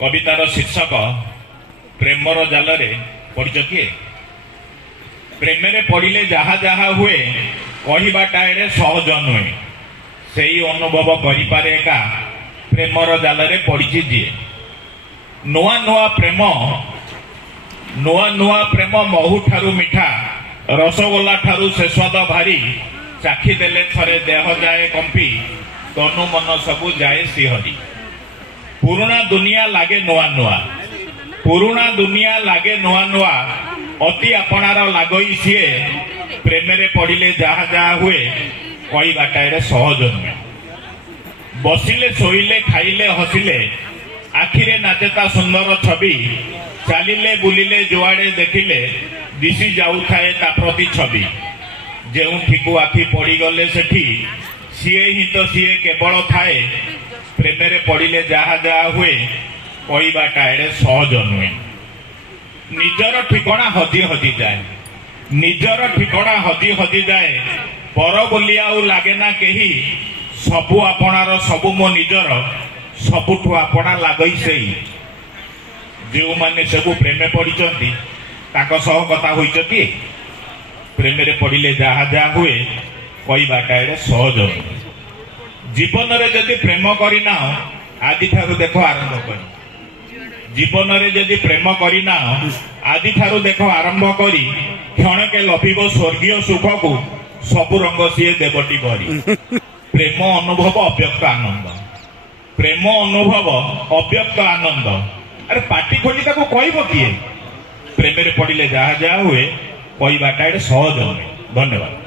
कवितार शीर्षक प्रेमर जाल पढ़ किए प्रेम पड़े जहा जहा हुए कहवाटा एड़े सहज नुहे से अनुभव करे एका प्रेमर जाल पड़ी जी नुआ नुआ प्रेम महू ठारू मिठा रसगोला ठारू से स्वाद भारी चाखी देले थरे देह जाए कंपी तनु मन सबू जाए सिहरी पुराना दुनिया लागे नुआ नुआ पुराना दुनिया लागे नुआ नुआ अति आपणार लागई सीए प्रेम पड़े जहा जहा हुए कई बाटा सहज नुहे बसिले शोइले खाइले हसिले आखिरे नाचेता सुंदर छवि चलिले बुलिले जुआड़े देखिले दिशी जाऊए ता प्रति छवि जो आखि पड़गले सेठी सीए ही तो सीए केवल थाए प्रेम पड़े जहा जहा हुए कहवाटा एड़े सहज नुहे निजर ठिकणा हजी हजी जाए निजर ठिकणा हजी हजी जाए पर बोली आउ लागे ना कहीं सबू आपणार सबू मो निजर सबुठु आपणा लागई से जो माने सबू प्रेम पड़ी कथा होती प्रेम पड़े जहा जहा हुए कहवाटा एड़े सहज नुहे जीवन रे जदि प्रेम करना आदि ठारू देख आरंभ कर जीवन रे जदि प्रेम करना आदि ठारू देख आरंभ करी क्षण के लभिब स्वर्गीय सुख को सबु रंग सीए देवटी भरी प्रेम अनुभव अव्यक्त आनंद प्रेम अनुभव अव्यक्त आनंद अरे पाटी खोली ताको कहब किए प्रेम पड़े जहा जहा हुए कहवाटा सहज नुहे। धन्यवाद।